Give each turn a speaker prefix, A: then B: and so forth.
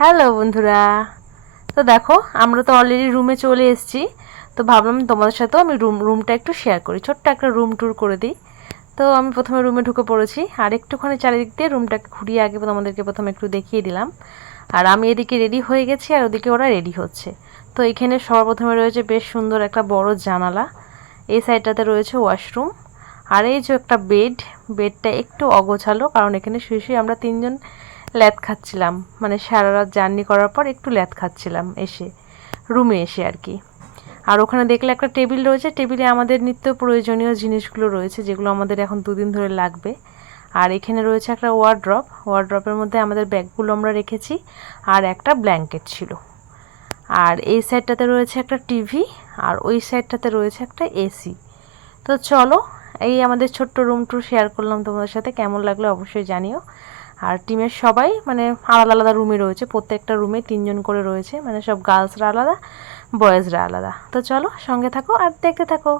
A: Hello বন্ধুরা। তো দেখো, আমরা তো অলরেডি রুমে চলে এসেছি। তো ভাবলাম তোমাদের সাথেও আমি রুম রুমটা একটু শেয়ার করি। ছোট্ট একটা রুম ট্যুর করে দিই। তো আমি প্রথমে রুমে ঢুকে পড়েছি। আর একটুখানি চারিদিক দিয়ে রুমটাকে ঘুরিয়ে আগে তোমাদেরকে প্রথমে একটু দেখিয়ে দিলাম। আর আমি এদিকে রেডি হয়ে গেছি, আর ওদিকে ওরা রেডি হচ্ছে। তো এখানে সর্বপ্রথমে রয়েছে বেশ সুন্দর একটা বড় জানালা। এই সাইডটাতে রয়েছে ওয়াশরুম আর এই যে একটা বেড বেডটা একটু অগোছালো, কারণ এখানে শুয়ে শুয়ে আমরা তিনজন ল্যাদ খাচ্ছিলাম। মানে সারা রাত জার্নি করার পর একটু ল্যাদ খাচ্ছিলাম এসে, রুমে এসে আর কি। আর ওখানে দেখলে একটা টেবিল রয়েছে, টেবিলে আমাদের নিত্য প্রয়োজনীয় জিনিসগুলো রয়েছে, যেগুলো আমাদের এখন দুদিন ধরে লাগবে। আর এখানে রয়েছে একটা ওয়ার্ড্রপ ওয়ার্ড্রপের মধ্যে আমাদের ব্যাগগুলো আমরা রেখেছি, আর একটা ব্ল্যাঙ্কেট ছিল। আর এই সাইডটাতে রয়েছে একটা টিভি আর ওই সাইডটাতে রয়েছে একটা এসি তো চলো, এই আমাদের ছোট্ট রুম টুর শেয়ার করলাম তোমাদের সাথে, কেমন লাগল অবশ্যই জানিও। আর টিমের সবাই মানে আলাদা আলাদা রুমে রয়েছে, প্রত্যেকটা রুমে তিনজন করে রয়েছে মানে সব গার্লসরা আলাদা বয়েজরা আলাদা। তো চলো সঙ্গে থাকো আর দেখতে থাকো।